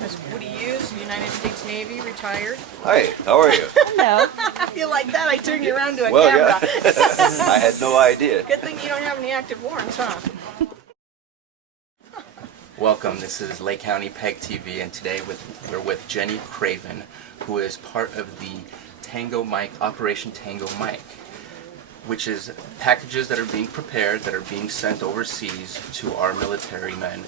Miss Woody Hughes, United States Navy, retired. Hi, how are you? Hello. You like that? I turned you around to a Well, camera. yeah. I had no idea. Good thing you don't have any active warrants, huh? Welcome, this is Lake County PEG TV, and today we're with Ginny Craven, who is part of the Tango Mike, Operation Tango Mike, which is packages that are being prepared, that are being sent overseas to our military men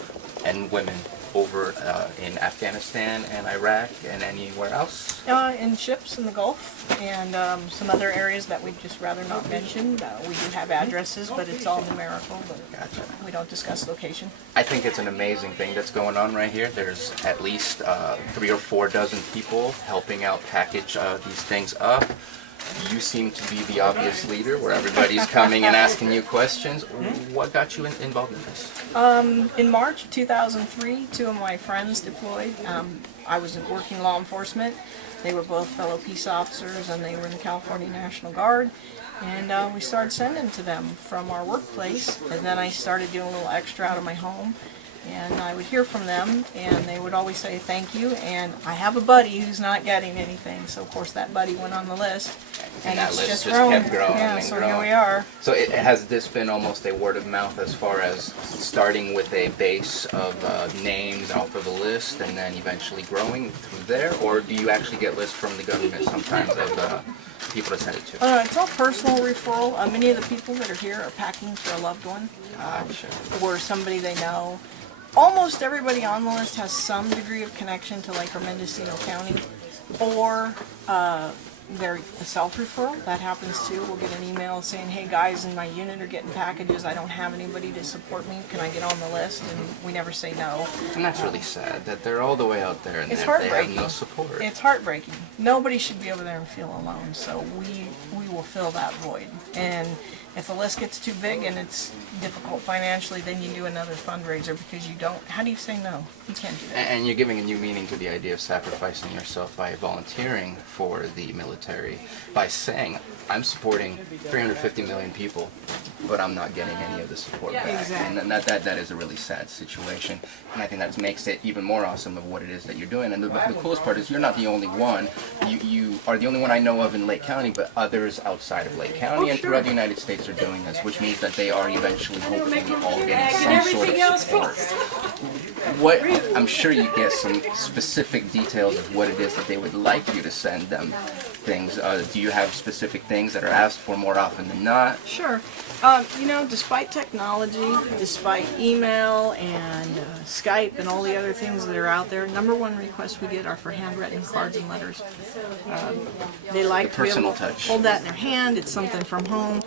and women over in Afghanistan and Iraq and anywhere else. In ships in the Gulf and some other areas that we'd just rather not mention. We do have addresses, but it's all numerical. But Gotcha. We don't discuss location. I think it's an amazing thing that's going on right here. There's at least 3 or 4 dozen people helping out package these things up. You seem to be the obvious leader where everybody's coming and asking you questions. What got you involved in this? In March of 2003, 2 of my friends deployed. I was working law enforcement. They were both fellow peace officers and they were in the California National Guard. And we started sending to them from our workplace. And then I started doing a little extra out of my home. And I would hear from them, and they would always say thank you. And I have a buddy who's not getting anything, so of course that buddy went on the list, and that it's list just just grown. kept growing Yeah, and so growing. here we are. So has this been almost a word of mouth as far as starting with a base of names off of the list and then eventually growing through there, or do you actually get lists from the government sometimes of people to send it to? It's all personal referral. Many of the people that are here are packing for a loved one, Gotcha. or somebody they know. Almost everybody on the list has some degree of connection to Lake or Mendocino County, or they're a self-referral. That happens too. We'll get an email saying, hey guys, in my unit are getting packages. I don't have anybody to support me. Can I get on the list? And we never say no. And that's really sad that they're all the way out there and It's they have heartbreaking. no support. It's heartbreaking. Nobody should be over there and feel alone. So we will fill that void. And if the list gets too big and it's difficult financially, then you do another fundraiser because you don't. How do you say no? You can't do that. And you're giving a new meaning to the idea of sacrificing yourself by volunteering for the military, by saying, I'm supporting 350 million people, but I'm not getting any of the support back. Exactly. And that is a really sad situation. And I think that makes it even more awesome of what it is that you're doing. And the coolest part is you're not the only one. You are the only one I know of in Lake County, but others outside of Lake County and throughout the United States are doing this, which means that they are eventually, hopefully, all getting some sort of support. What, I'm sure you get some specific details of what it is that they would like you to send them things. Do you have specific things that are asked for more often than not? Sure. Despite technology, despite email and Skype and all the other things that are out there, #1 requests we get are for handwritten cards and letters. They like to be able to touch. hold that in their hand. It's something from home.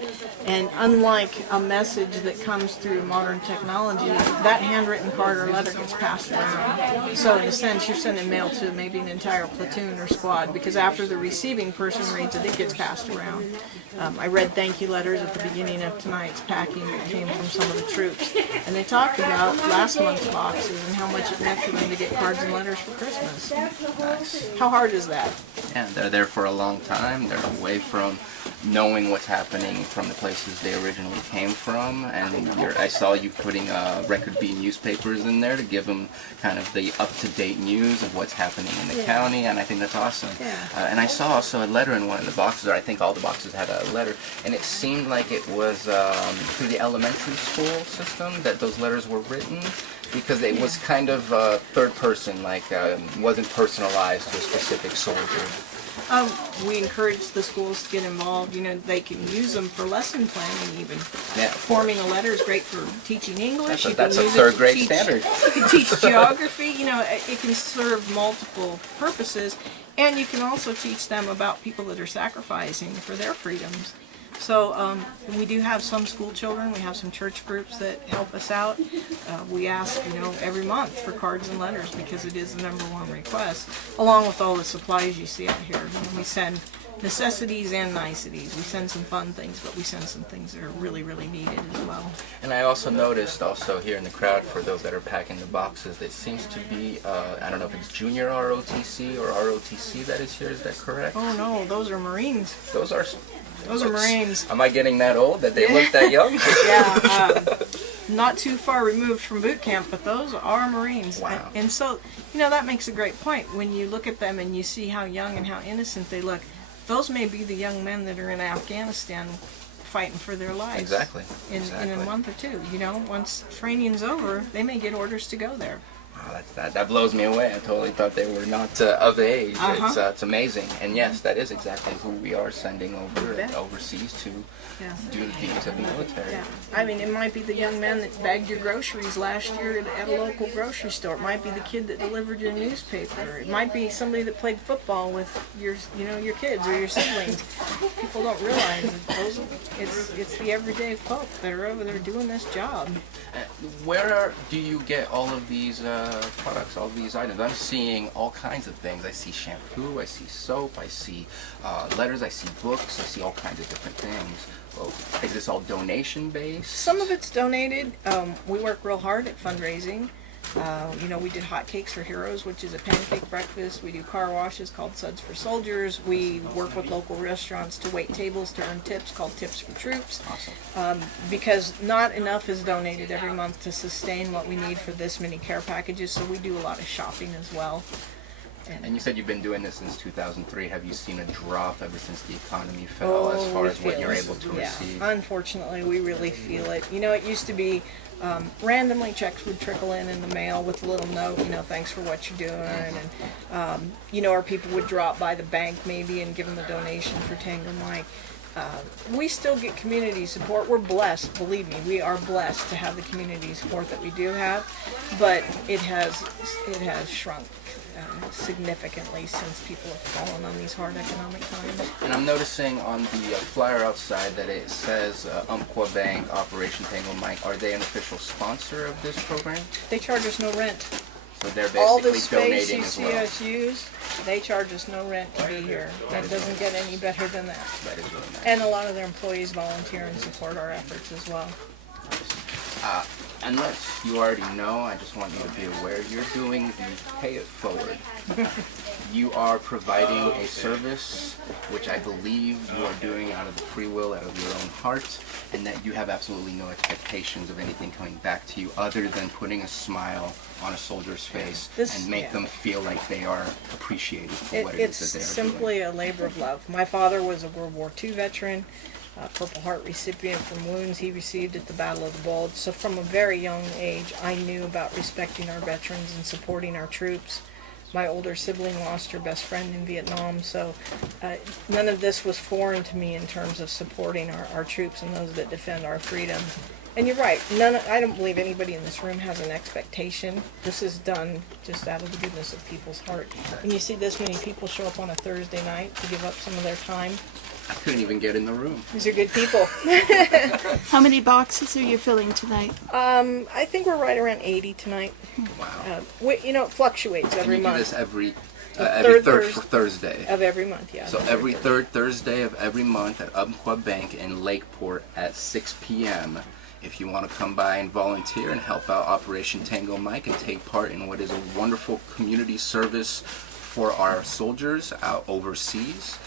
And unlike a message that comes through modern technology, that handwritten card or letter gets passed around. So in a sense, you're sending mail to maybe an entire platoon or squad, because after the receiving person reads it, it gets passed around. I read thank you letters at the beginning of tonight's packing that came from some of the troops, and they talked about last month's boxes and how much it meant for them to get cards and letters for Christmas. Nice. How hard is that? Yeah, they're there for a long time. They're away from knowing what's happening from the places they originally came from, and I saw you putting Record B newspapers in there to give them kind of the up-to-date news of what's happening in the county, and I think that's awesome. Yeah. And I saw also a letter in one of the boxes, or I think all the boxes had a letter, and it seemed like it was through the elementary school system that those letters were written, because it was kind of third person, like wasn't personalized to a specific soldier. We encourage the schools to get involved. They can use them for lesson planning even. Yeah. Forming a letter is great for teaching English. That's You a can use it third to grade teach- standard. You can teach geography. It can serve multiple purposes. And you can also teach them about people that are sacrificing for their freedoms. So we do have some school children. We have some church groups that help us out. We ask, every month for cards and letters because it is the #1 request, along with all the supplies you see out here. We send necessities and niceties. We send some fun things, but we send some things that are really, really needed as well. And I also noticed here in the crowd, for those that are packing the boxes, it seems to be, I don't know if it's junior ROTC or ROTC that is here, is that correct? Oh no, those are Marines. Those are Marines. Am I getting that old, that they look that young? Yeah. not too far removed from boot camp, but those are Marines. Wow. And so, that makes a great point. When you look at them and you see how young and how innocent they look, those may be the young men that are in Afghanistan fighting for their lives. Exactly. In a month or two. Once training's over, they may get orders to go there. Wow, that blows me away. I totally thought they were not of age. It's amazing. And yes, that is exactly who we are sending overseas to do the duties of the military. Yeah. I mean, it might be the young man that bagged your groceries last year at a local grocery store. It might be the kid that delivered your newspaper. It might be somebody that played football with your kids or your siblings. People don't realize that it's the everyday folk that are over there doing this job. Where do you get all of these products, all of these items? I'm seeing all kinds of things. I see shampoo, I see soap, I see letters, I see books, I see all kinds of different things. Well, is this all donation based? Some of it's donated. We work real hard at fundraising. We did Hot Cakes for Heroes, which is a pancake breakfast. We do car washes called Suds for Soldiers. We work with local restaurants to wait tables to earn tips called Tips for Troops. Awesome. Because not enough is donated every month to sustain what we need for this many care packages, so we do a lot of shopping as well. And you said you've been doing this since 2003. Have you seen a drop ever since the economy fell as far as what you're able to receive? Unfortunately, we really feel it. It used to be randomly checks would trickle in the mail with a little note, thanks for what you're doing. And, or people would drop by the bank maybe and give them a donation for Tango Mike. We still get community support. We're blessed, believe me, we are blessed to have the community support that we do have, but it has shrunk significantly since people have fallen on these hard economic times. And I'm noticing on the flyer outside that it says Umpqua Bank, Operation Tango Mike. Are they an official sponsor of this program? They charge us no rent. So they're basically all the space donating you as see well. us use, they charge us no rent to be here. That doesn't get any better than that. That is really nice. And a lot of their employees volunteer and support our efforts as well. Unless you already know, I just want you to be aware, you're doing the pay it forward. You are providing a service which I believe you are doing out of the free will, out of your own heart, and that you have absolutely no expectations of anything coming back to you other than putting a smile on a soldier's face and make them feel like they are appreciated for what it is that they are It's simply a labor of love. My father was a World War II veteran. Purple Heart recipient from wounds he received at the Battle of the Bulge. So from a very young age, I knew about respecting our veterans and supporting our troops. My older sibling lost her best friend in Vietnam, so none of this was foreign to me in terms of supporting our troops and those that defend our freedom. And you're right, I don't believe anybody in this room has an expectation. This is done just out of the goodness of people's heart. When you see this many people show up on a Thursday night to give up some of their time, I couldn't even get in the room. these are good people. How many boxes are you filling tonight? I think we're right around 80 tonight. Wow. It fluctuates every And you month. do this every third Thursday. Of every month, yeah. So every third Thursday of every month at Umpqua Bank in Lakeport at 6 p.m. If you want to come by and volunteer and help out Operation Tango Mike and take part in what is a wonderful community service for our soldiers out overseas,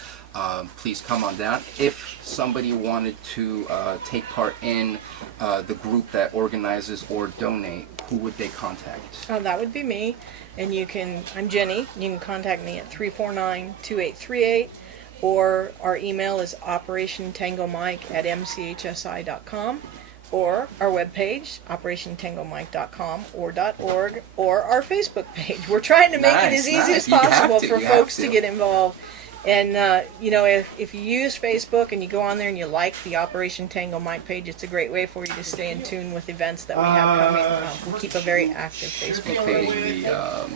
please come on down. If somebody wanted to take part in the group that organizes or donate, who would they contact? That would be me. And I'm Ginny. You can contact me at 349-2838, or our email is operationtangomike@mchsi.com, or our webpage, operationtangomike.com or .org, or our Facebook page. We're trying to make it as easy as possible for folks to get involved. And, if you use Facebook and you go on there and you like the Operation Tango Mike page, it's a great way for you to stay in tune with events that we have coming. We keep a very active Facebook page. The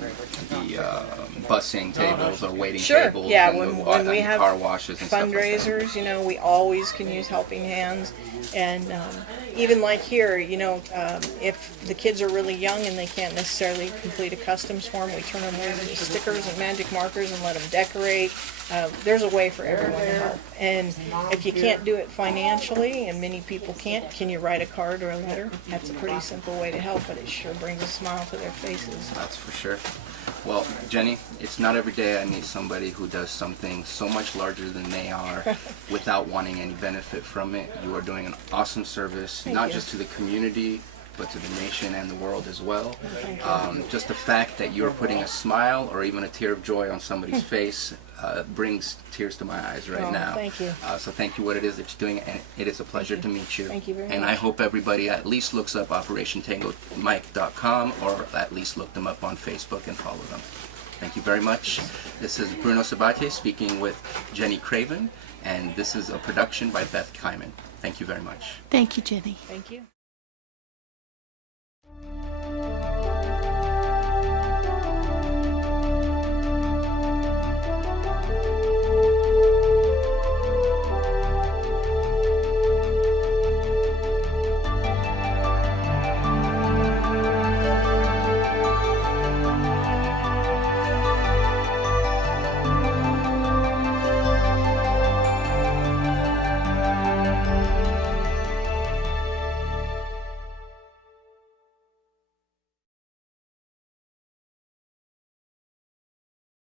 busing tables or waiting Sure. tables Yeah, and when we have car washes and fundraisers, stuff like that. we always can use helping hands. And even like here, if the kids are really young and they can't necessarily complete a customs form, we turn them over to stickers and magic markers and let them decorate. There's a way for everyone to help. And if you can't do it financially, and many people can't, can you write a card or a letter? That's a pretty simple way to help, but it sure brings a smile to their faces. That's for sure. Well, Jenny, it's not every day I meet somebody who does something so much larger than they are without wanting any benefit from it. You are doing an awesome service, not just to the community, but to the nation and the world as well. Just the fact that you're putting a smile or even a tear of joy on somebody's face brings tears to my eyes right now. Thank you. So thank you what it is that you're doing, and it is a pleasure to meet you. Thank you very and much. I hope everybody at least looks up OperationTangoMike.com or at least look them up on Facebook and follow them. Thank you very much. This is Bruno Sabatier speaking with Jenny Craven, and this is a production by Beth Kyman. Thank you very much. Thank you, Jenny. Thank you.